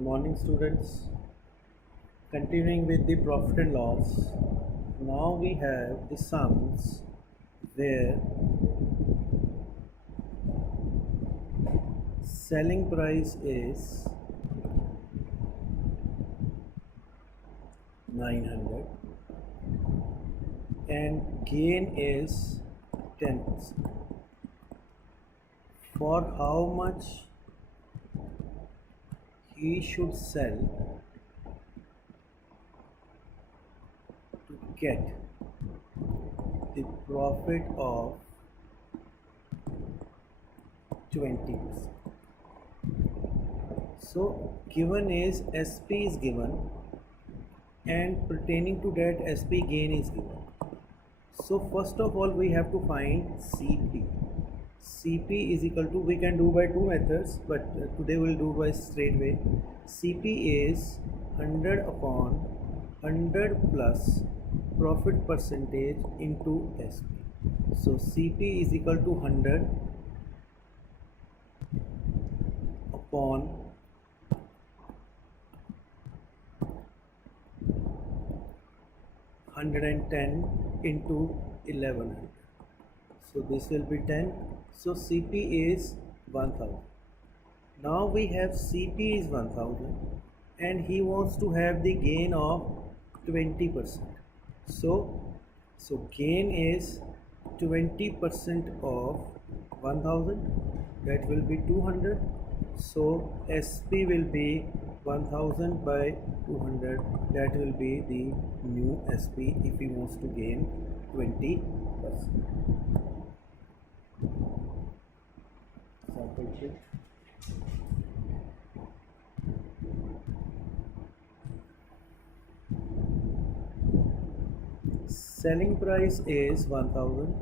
Morning, students. Continuing with the profit and loss. Now we have the sums where selling price is 900 and gain is 10%. For how much he should sell to get the profit of 20%. So given is SP is given and pertaining to that SP gain is given. So first of all we have to find CP. CP is equal to, we can do by two methods, but today we'll do by straight way. CP is 100 upon 100 plus profit percentage into SP. So CP is equal to 100 upon 110 into 1100. So this will be 10. So CP is 1000. Now we have CP is 1000 and he wants to have the gain of 20%. So gain is 20% of 1000, that will be 200. So SP will be 1000 by 200, that will be the new SP if he wants to gain 20%. Sample sheet. Selling price is 1000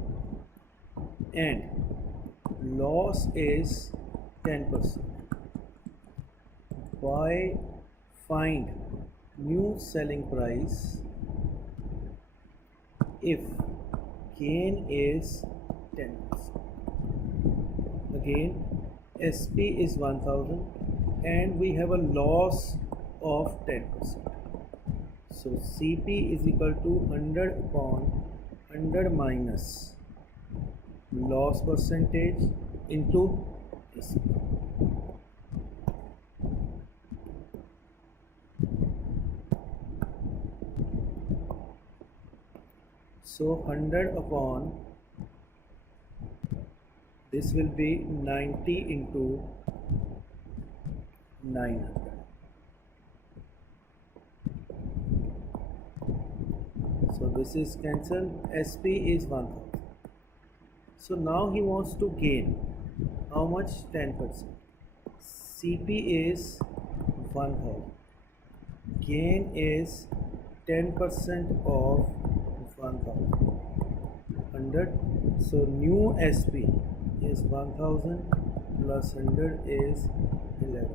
and loss is 10%. Why find new selling price if gain is 10%? Again, SP is 1000 and we have a loss of 10%. So CP is equal to 100 upon 100 minus loss percentage into SP. So 100 upon, this will be 90 into 900. So this is cancelled. SP is 1000. So now he wants to gain how much? 10%. CP is 1000. Gain is 10% of 100. So new SP is 1000 plus 100 is 11.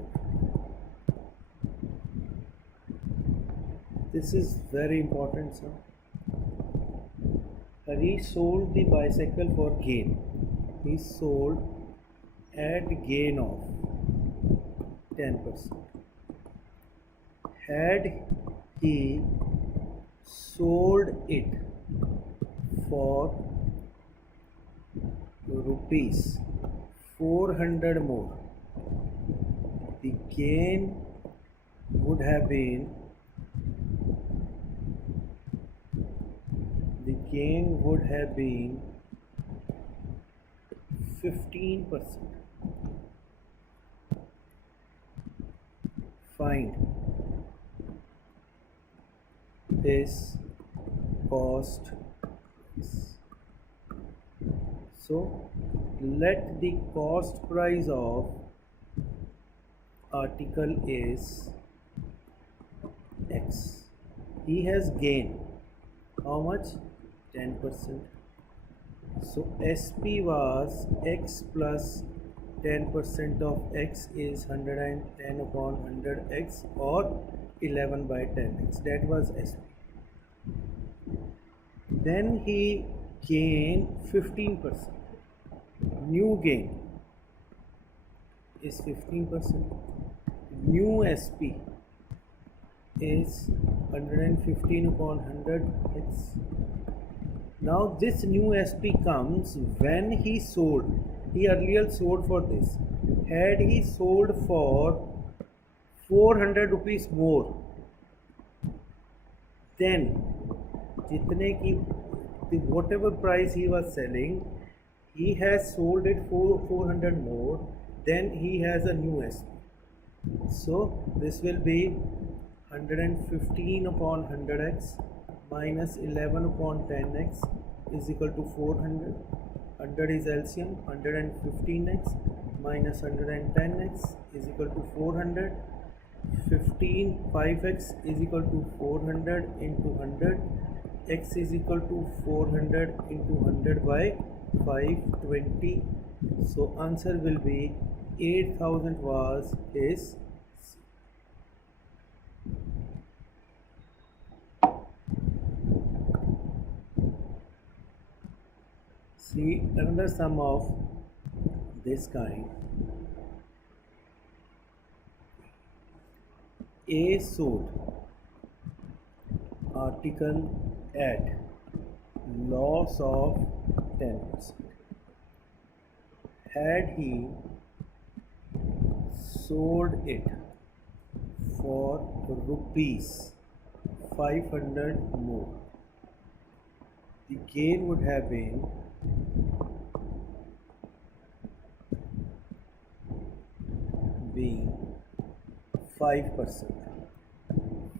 This is very important, sir. He sold the bicycle for gain. He sold at gain of 10%. Had he sold it for rupees 400 more, the gain would have been 15%. Find this cost. So let the cost price of article is X. He has gained how much? 10%. So SP was X plus 10% of X is 110 upon 100X or 11 by 10X. That was SP. Then he gained 15%. New gain is 15%. new SP is 115 upon 100 x. Now this new SP comes when he sold. He earlier sold for this. Had he sold for 400 rupees more, then जितने की whatever price he was selling, he has sold it for 400 more, then he has a new SP. So this will be 115 upon 100x minus 11 upon 10x is equal to 400. 100 is LCM. 115x minus 110x is equal to 400. 15 5x is equal to 400 into 100. X is equal to 400 into 100 by 520. So answer will be 8000 was his. See another sum of this kind. A sold article at loss of 10%. Had he sold it for rupees 500 more, the gain would have been 5%.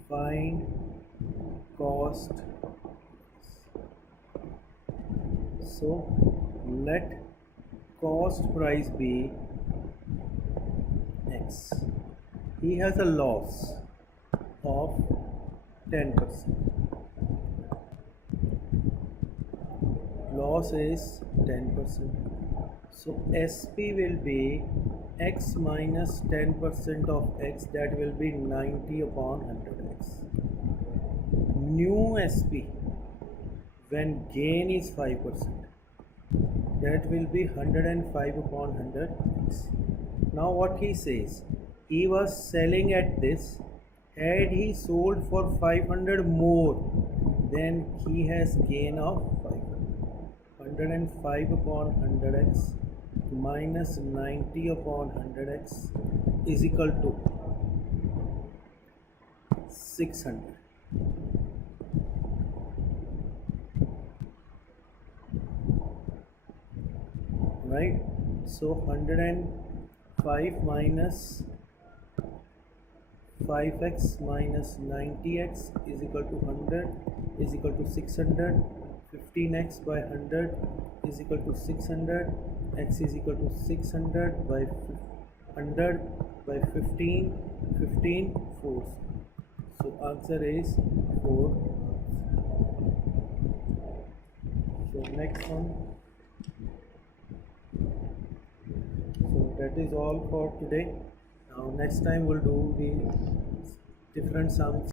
Find cost. So let cost price be X. He has a loss of 10%. Loss is 10%. So SP will be X minus 10% of X, that will be 90 upon 100x. New SP when gain is 5%, that will be 105 upon 100x. Now what he says, he was selling at this. Had he sold for 500 more, then he has gain of 500. 105 upon 100x minus 90 upon 100x is equal to 600. Right? So 105 minus 5x minus 90x is equal to 100 is equal to 600. 15x by 100 is equal to 600. X is equal to 600 by 100 by 15. 15 4. So answer is 4. So next one. So that is all for today. Now next time we'll do the different sums.